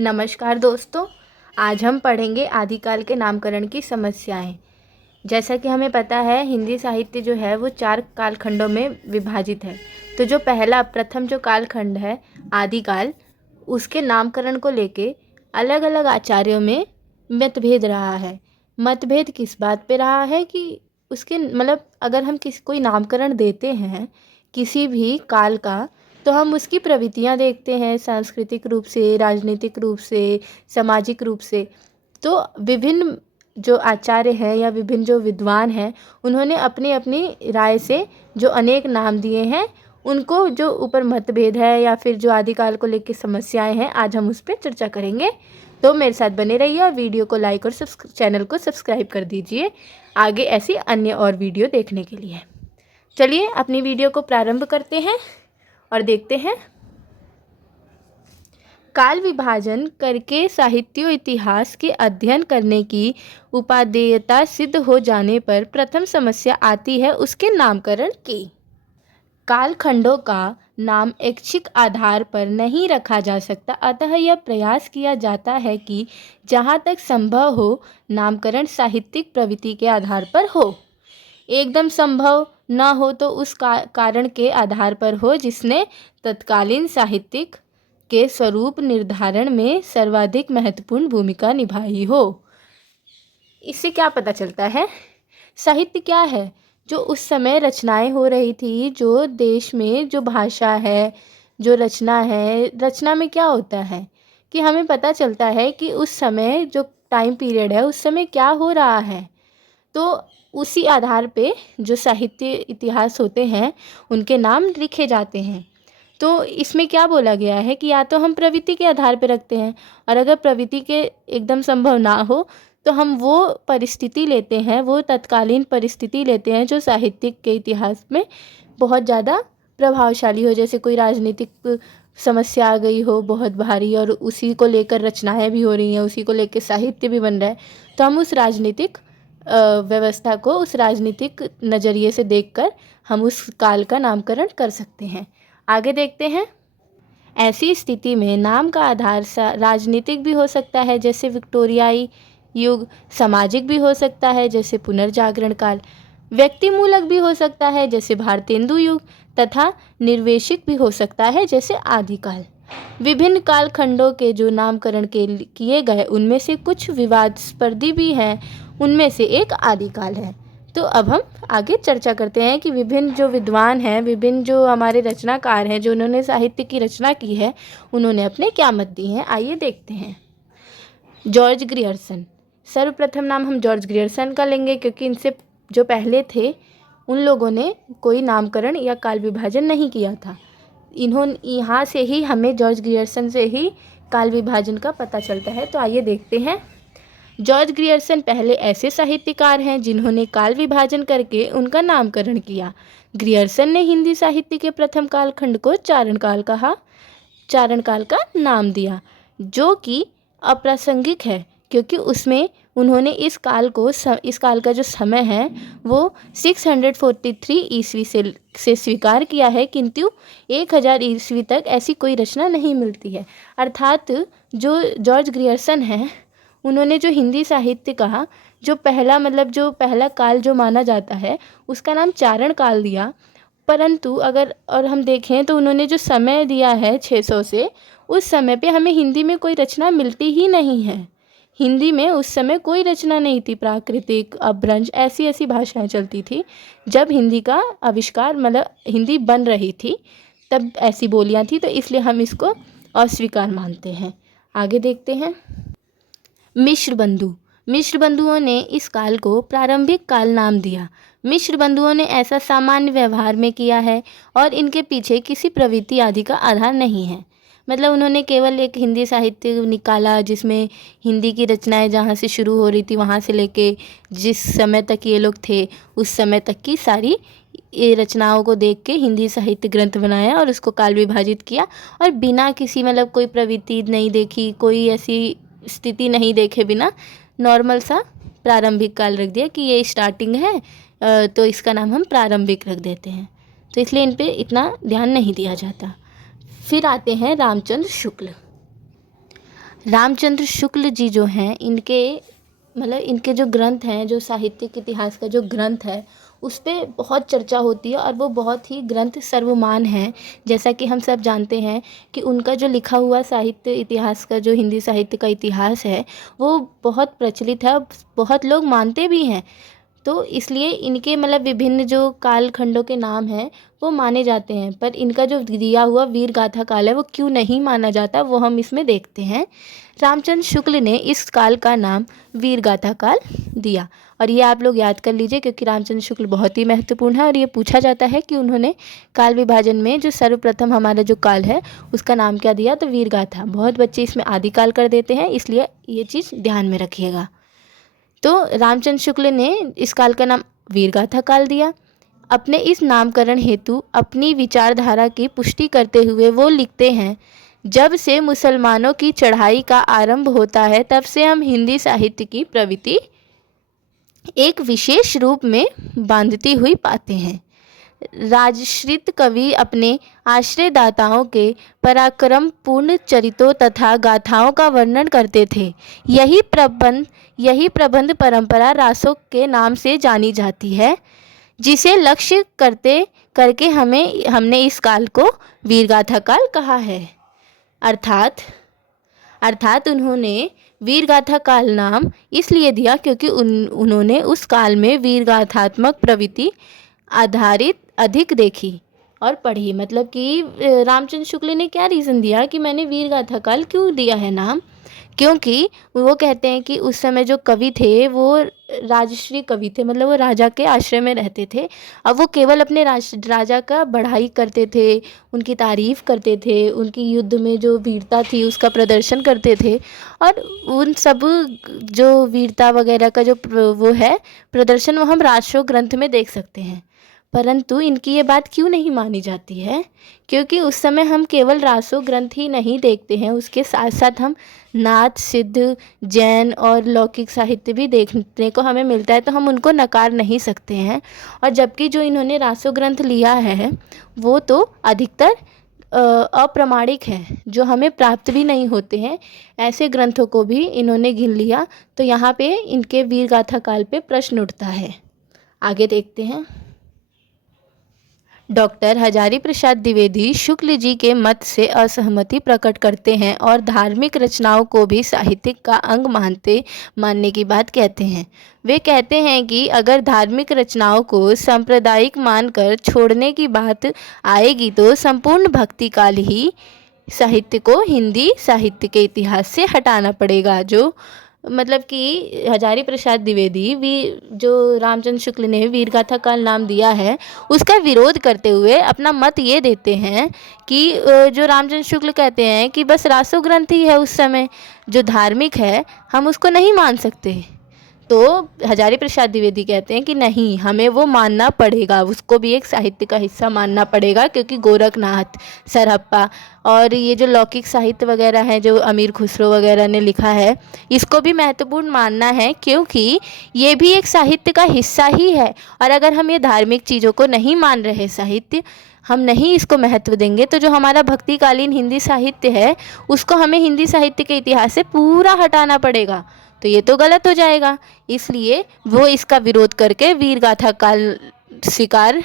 नमस्कार दोस्तों। आज हम पढ़ेंगे आदिकाल के नामकरण की समस्याएं। जैसा कि हमें पता है, हिंदी साहित्य जो है वो 4 कालखंडों में विभाजित है। तो जो प्रथम जो कालखंड है आदिकाल, उसके नामकरण को लेके अलग अलग आचार्यों में मतभेद रहा है। मतभेद किस बात पे रहा है कि उसके अगर हम कोई नामकरण देते हैं किसी भी काल का, तो हम उसकी प्रवृत्तियाँ देखते हैं, सांस्कृतिक रूप से, राजनीतिक रूप से, सामाजिक रूप से। तो विभिन्न जो आचार्य हैं या विभिन्न जो विद्वान हैं, उन्होंने अपनी अपनी राय से जो अनेक नाम दिए हैं, उनको जो ऊपर मतभेद है या फिर जो आदिकाल को लेकर समस्याएं हैं, आज हम उस पर चर्चा करेंगे। तो मेरे साथ बने रहिए और वीडियो को लाइक और चैनल को सब्सक्राइब कर दीजिए आगे ऐसी अन्य और वीडियो देखने के लिए। चलिए अपनी वीडियो को प्रारंभ करते हैं और देखते हैं। काल विभाजन करके साहित्य इतिहास के अध्ययन करने की उपादेयता सिद्ध हो जाने पर प्रथम समस्या आती है उसके नामकरण की। कालखंडों का नाम ऐच्छिक आधार पर नहीं रखा जा सकता, अतः यह प्रयास किया जाता है कि जहाँ तक संभव हो नामकरण साहित्यिक प्रवृत्ति के आधार पर हो। एकदम संभव न हो तो उस कारण के आधार पर हो जिसने तत्कालीन साहित्यिक के स्वरूप निर्धारण में सर्वाधिक महत्वपूर्ण भूमिका निभाई हो। इससे क्या पता चलता है? साहित्य क्या है? जो उस समय रचनाएं हो रही थी, जो देश में जो भाषा है, जो रचना है, रचना में क्या होता है कि हमें पता चलता है कि उस समय जो टाइम पीरियड है, उस समय क्या हो रहा है। तो उसी आधार पे जो साहित्य इतिहास होते हैं, उनके नाम लिखे जाते हैं। तो इसमें क्या बोला गया है कि या तो हम प्रवृत्ति के आधार पे रखते हैं, और अगर प्रवृत्ति के एकदम संभव ना हो तो हम वो परिस्थिति लेते हैं, वो तत्कालीन परिस्थिति लेते हैं जो साहित्यिक के इतिहास में बहुत ज़्यादा प्रभावशाली हो। जैसे कोई राजनीतिक समस्या आ गई हो बहुत भारी, और उसी को लेकर रचनाएं भी हो रही हैं, उसी को लेकर साहित्य भी बन रहा है, तो हम उस राजनीतिक व्यवस्था को उस राजनीतिक नज़रिए से देखकर हम उस काल का नामकरण कर सकते हैं। आगे देखते हैं। ऐसी स्थिति में नाम का आधार राजनीतिक भी हो सकता है जैसे विक्टोरियाई युग, सामाजिक भी हो सकता है जैसे पुनर्जागरण काल, व्यक्तिमूलक भी हो सकता है जैसे भारतेंदु युग, तथा निर्वेशिक भी हो सकता है जैसे आदिकाल। विभिन्न कालखंडों के जो नामकरण किए गए उनमें से कुछ विवादास्पद भी हैं, उनमें से एक आदिकाल है। तो अब हम आगे चर्चा करते हैं कि विभिन्न जो विद्वान हैं, विभिन्न जो हमारे रचनाकार हैं, जो उन्होंने साहित्य की रचना की है, उन्होंने अपने क्या मत दिए हैं, आइए देखते हैं। George Grierson. सर्वप्रथम नाम हम जॉर्ज ग्रियर्सन का लेंगे क्योंकि इनसे जो पहले थे उन लोगों ने कोई नामकरण या काल विभाजन नहीं किया था। यहाँ से ही हमें जॉर्ज ग्रियर्सन से ही काल विभाजन का पता चलता है। तो आइए देखते हैं। जॉर्ज ग्रियर्सन पहले ऐसे साहित्यकार हैं जिन्होंने काल विभाजन करके उनका नामकरण किया। ग्रियर्सन ने हिंदी साहित्य के प्रथम कालखंड को चारण काल का नाम दिया, जो कि अप्रासंगिक है क्योंकि उसमें उन्होंने इस काल का जो समय है वो 643 ईस्वी से स्वीकार किया है, किंतु 1000 ईस्वी तक ऐसी कोई रचना नहीं मिलती है। अर्थात जो जॉर्ज ग्रियर्सन हैं, उन्होंने जो हिंदी साहित्य का जो पहला काल जो माना जाता है उसका नाम चारण काल दिया। परंतु अगर और हम देखें तो उन्होंने जो समय दिया है 600 से, उस समय पे हमें हिंदी में कोई रचना मिलती ही नहीं है। हिंदी में उस समय कोई रचना नहीं थी। प्राकृतिक, अपभ्रंश, ऐसी भाषाएं चलती थी। जब हिंदी का आविष्कार हिंदी बन रही थी तब ऐसी बोलियां थी, तो इसलिए हम इसको अस्वीकार मानते हैं। आगे देखते हैं। मिश्र बंधुओं ने इस काल को प्रारंभिक काल नाम दिया। मिश्र बंधुओं ने ऐसा सामान्य व्यवहार में किया है और इनके पीछे किसी प्रवृत्ति आदि का आधार नहीं है। उन्होंने केवल एक हिंदी साहित्य निकाला जिसमें हिंदी की रचनाएं जहाँ से शुरू हो रही थी वहाँ से लेके जिस समय तक ये लोग थे उस समय तक की सारी ये रचनाओं को देख के हिंदी साहित्य ग्रंथ बनाया और उसको काल विभाजित किया, और बिना किसी कोई प्रवृत्ति नहीं देखी, कोई ऐसी स्थिति नहीं देखे बिना नॉर्मल सा प्रारंभिक काल रख दिया कि ये स्टार्टिंग है, तो इसका नाम हम प्रारंभिक रख देते हैं। तो इसलिए इन पे इतना ध्यान नहीं दिया जाता। फिर आते हैं रामचंद्र शुक्ल। रामचंद्र शुक्ल जी जो हैं, इनके जो ग्रंथ हैं, जो साहित्यिक इतिहास का जो ग्रंथ है, उस पे बहुत चर्चा होती है और वो बहुत ही ग्रंथ सर्वमान्य हैं। जैसा कि हम सब जानते हैं कि उनका जो लिखा हुआ साहित्य इतिहास का, जो हिंदी साहित्य का इतिहास है, वो बहुत प्रचलित है, बहुत लोग मानते भी हैं। तो इसलिए इनके विभिन्न जो कालखंडों के नाम हैं वो माने जाते हैं, पर इनका जो दिया हुआ वीर गाथा काल है वो क्यों नहीं माना जाता, वो हम इसमें देखते हैं। रामचंद्र शुक्ल ने इस काल का नाम वीर गाथा काल दिया, और ये आप लोग याद कर लीजिए क्योंकि रामचंद्र शुक्ल बहुत ही महत्वपूर्ण है और ये पूछा जाता है कि उन्होंने काल विभाजन में जो सर्वप्रथम हमारा जो काल है उसका नाम क्या दिया, तो वीर गाथा। बहुत बच्चे इसमें आदिकाल कर देते हैं, इसलिए ये चीज़ ध्यान में रखिएगा। तो रामचंद्र शुक्ल ने इस काल का नाम वीरगाथा काल दिया। अपने इस नामकरण हेतु अपनी विचारधारा की पुष्टि करते हुए वो लिखते हैं, जब से मुसलमानों की चढ़ाई का आरंभ होता है तब से हम हिंदी साहित्य की प्रवृत्ति एक विशेष रूप में बांधती हुई पाते हैं। राजश्रित कवि अपने आश्रयदाताओं के पराक्रमपूर्ण चरित्रों तथा गाथाओं का वर्णन करते थे। यही प्रबंध परंपरा रासों के नाम से जानी जाती है, जिसे लक्ष्य करके हमने इस काल को वीरगाथा काल कहा है। अर्थात उन्होंने वीरगाथा काल नाम इसलिए दिया क्योंकि उन्होंने उस काल में वीरगाथात्मक प्रवृत्ति आधारित अधिक देखी और पढ़ी। मतलब कि रामचंद्र शुक्ल ने क्या रीज़न दिया कि मैंने वीरगाथा काल क्यों दिया है नाम, क्योंकि वो कहते हैं कि उस समय जो कवि थे वो राजश्री कवि थे, मतलब वो राजा के आश्रय में रहते थे। अब वो केवल अपने राजा का बढ़ाई करते थे, उनकी तारीफ़ करते थे, उनकी युद्ध में जो वीरता थी उसका प्रदर्शन करते थे, और उन सब जो वीरता वगैरह का जो वो है प्रदर्शन, वो हम राजशोक ग्रंथ में देख सकते हैं। परंतु इनकी ये बात क्यों नहीं मानी जाती है, क्योंकि उस समय हम केवल रासो ग्रंथ ही नहीं देखते हैं, उसके साथ साथ हम नाथ, सिद्ध, जैन और लौकिक साहित्य भी देखने को हमें मिलता है, तो हम उनको नकार नहीं सकते हैं। और जबकि जो इन्होंने रासो ग्रंथ लिया है वो तो अधिकतर अप्रामाणिक है, जो हमें प्राप्त भी नहीं होते हैं, ऐसे ग्रंथों को भी इन्होंने गिन लिया। तो यहाँ पे इनके वीरगाथा काल पे प्रश्न उठता है। आगे देखते हैं। डॉक्टर हजारी प्रसाद द्विवेदी शुक्ल जी के मत से असहमति प्रकट करते हैं और धार्मिक रचनाओं को भी साहित्य का अंग मानने की बात कहते हैं। वे कहते हैं कि अगर धार्मिक रचनाओं को सांप्रदायिक मानकर छोड़ने की बात आएगी तो संपूर्ण भक्ति काल ही साहित्य को हिंदी साहित्य के इतिहास से हटाना पड़ेगा। जो मतलब कि हजारी प्रसाद द्विवेदी जो रामचंद्र शुक्ल ने वीरगाथा काल नाम दिया है उसका विरोध करते हुए अपना मत ये देते हैं कि जो रामचंद्र शुक्ल कहते हैं कि बस रासो ग्रंथ ही है उस समय, जो धार्मिक है हम उसको नहीं मान सकते। तो हजारी प्रसाद द्विवेदी कहते हैं कि नहीं, हमें वो मानना पड़ेगा, उसको भी एक साहित्य का हिस्सा मानना पड़ेगा, क्योंकि गोरखनाथ, सरहप्पा और ये जो लौकिक साहित्य वगैरह है जो अमीर खुसरो वगैरह ने लिखा है, इसको भी महत्वपूर्ण मानना है, क्योंकि ये भी एक साहित्य का हिस्सा ही है। और अगर हम ये धार्मिक चीज़ों को नहीं मान रहे, साहित्य हम नहीं इसको महत्व देंगे, तो जो हमारा भक्तिकालीन हिंदी साहित्य है उसको हमें हिंदी साहित्य के इतिहास से पूरा हटाना पड़ेगा, तो ये तो गलत हो जाएगा। इसलिए वो इसका विरोध करके वीरगाथा काल स्वीकार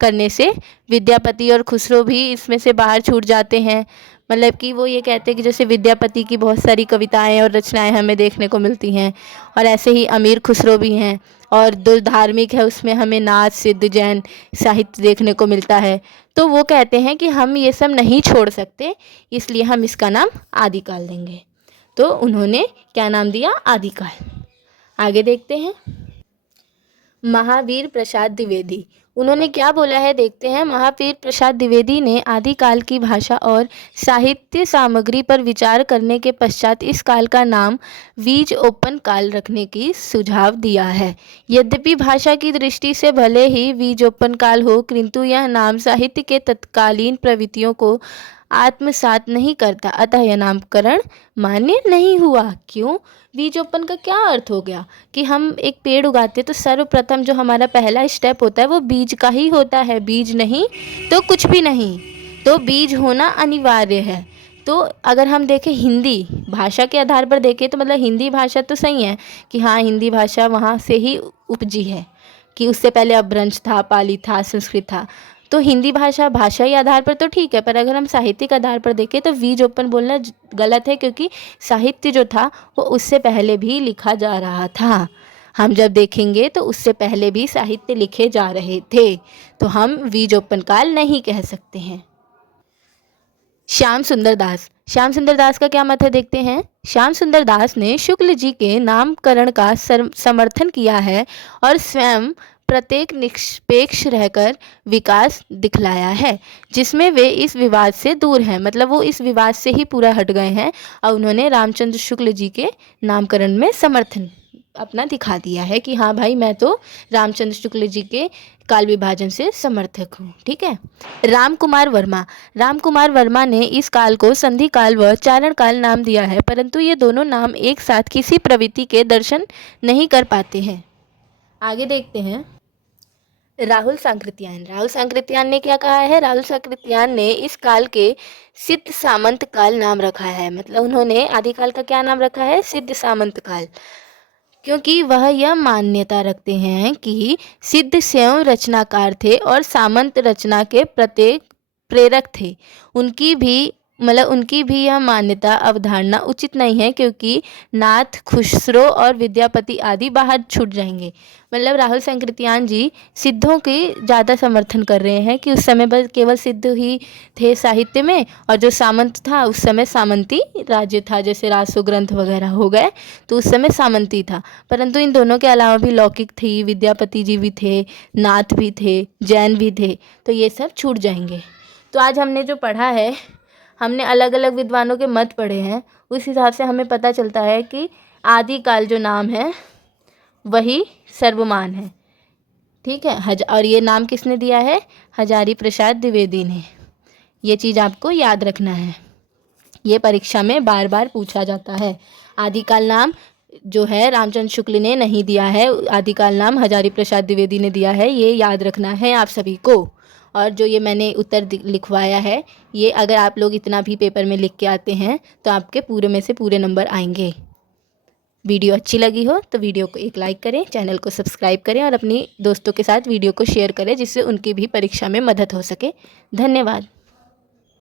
करने से विद्यापति और खुसरो भी इसमें से बाहर छूट जाते हैं। मतलब कि वो ये कहते हैं कि जैसे विद्यापति की बहुत सारी कविताएं और रचनाएं हमें देखने को मिलती हैं, और ऐसे ही अमीर खुसरो भी हैं, और जो धार्मिक है उसमें हमें नाथ, सिद्ध, जैन साहित्य देखने को मिलता है। तो वो कहते हैं कि हम ये सब नहीं छोड़ सकते, इसलिए हम इसका नाम आदिकाल देंगे। तो उन्होंने क्या नाम दिया? आदिकाल। आगे देखते हैं। महावीर प्रसाद द्विवेदी, उन्होंने क्या बोला है देखते हैं। महावीर प्रसाद द्विवेदी ने आदिकाल की भाषा और साहित्य सामग्री पर विचार करने के पश्चात इस काल का नाम बीज-ओपन काल रखने की सुझाव दिया है। यद्यपि भाषा की दृष्टि से भले ही बीज-ओपन काल हो, किंतु यह नाम साहित्य के तत्कालीन प्रवृत्तियों को आत्मसात नहीं करता, अतः यह नामकरण मान्य नहीं हुआ। क्यों? बीजोपन का क्या अर्थ हो गया कि हम एक पेड़ उगाते तो सर्वप्रथम जो हमारा पहला स्टेप होता है वो बीज का ही होता है, बीज नहीं तो कुछ भी नहीं, तो बीज होना अनिवार्य है। तो तो अगर हम देखें हिंदी भाषा के आधार पर देखें तो मतलब हिंदी भाषा तो सही है कि हाँ हिंदी भाषा वहाँ से ही उपजी है, कि उससे पहले अपभ्रंश था, पाली था, संस्कृत था। तो हिंदी भाषा भाषाई आधार पर तो ठीक है, पर अगर हम साहित्यिक आधार पर देखें तो वीज ओपन बोलना गलत है, क्योंकि साहित्य जो था वो उससे पहले भी लिखा जा रहा था। हम जब देखेंगे तो उससे पहले भी साहित्य लिखे जा रहे थे, तो हम वीज ओपन काल नहीं कह सकते हैं। श्याम सुंदर दास, श्याम सुंदर दास का क्या मत है देखते हैं। श्याम सुंदर दास ने शुक्ल जी के नामकरण का समर्थन किया है और स्वयं प्रत्येक निष्पेक्ष रहकर विकास दिखलाया है, जिसमें वे इस विवाद से दूर हैं। मतलब वो इस विवाद से ही पूरा हट गए हैं और उन्होंने रामचंद्र शुक्ल जी के नामकरण में समर्थन अपना दिखा दिया है कि हाँ भाई मैं तो रामचंद्र शुक्ल जी के काल विभाजन से समर्थक हूँ। ठीक है। राम कुमार वर्मा, राम कुमार वर्मा ने इस काल को संधि काल व चारण काल नाम दिया है, परंतु ये दोनों नाम एक साथ किसी प्रवृत्ति के दर्शन नहीं कर पाते हैं। आगे देखते हैं। राहुल सांकृत्यायन, राहुल सांकृत्यायन ने क्या कहा है। राहुल सांकृत्यायन ने इस काल के सिद्ध सामंत काल नाम रखा है। मतलब उन्होंने आदिकाल का क्या नाम रखा है, सिद्ध सामंत काल, क्योंकि वह यह मान्यता रखते हैं कि सिद्ध स्वयं रचनाकार थे और सामंत रचना के प्रत्येक प्रेरक थे। उनकी भी यह मान्यता अवधारणा उचित नहीं है, क्योंकि नाथ, खुसरो और विद्यापति आदि बाहर छूट जाएंगे। मतलब राहुल सांकृत्यायन जी सिद्धों के ज़्यादा समर्थन कर रहे हैं कि उस समय बस केवल सिद्ध ही थे साहित्य में, और जो सामंत था उस समय सामंती राज्य था, जैसे रासो ग्रंथ वगैरह हो गए तो उस समय सामंती था। परंतु इन दोनों के अलावा भी लौकिक थी, विद्यापति जी भी थे, नाथ भी थे, जैन भी थे, तो ये सब छूट जाएंगे। तो आज हमने जो पढ़ा है, हमने अलग अलग विद्वानों के मत पढ़े हैं, उस हिसाब से हमें पता चलता है कि आदिकाल जो नाम है वही सर्वमान है। ठीक है। और ये नाम किसने दिया है, हजारी प्रसाद द्विवेदी ने। ये चीज़ आपको याद रखना है, ये परीक्षा में बार बार पूछा जाता है। आदिकाल नाम जो है रामचंद्र शुक्ल ने नहीं दिया है, आदिकाल नाम हजारी प्रसाद द्विवेदी ने दिया है, ये याद रखना है आप सभी को। और जो ये मैंने उत्तर लिखवाया है, ये अगर आप लोग इतना भी पेपर में लिख के आते हैं तो आपके पूरे में से पूरे नंबर आएंगे। वीडियो अच्छी लगी हो तो वीडियो को एक लाइक करें, चैनल को सब्सक्राइब करें और अपनी दोस्तों के साथ वीडियो को शेयर करें, जिससे उनकी भी परीक्षा में मदद हो सके। धन्यवाद।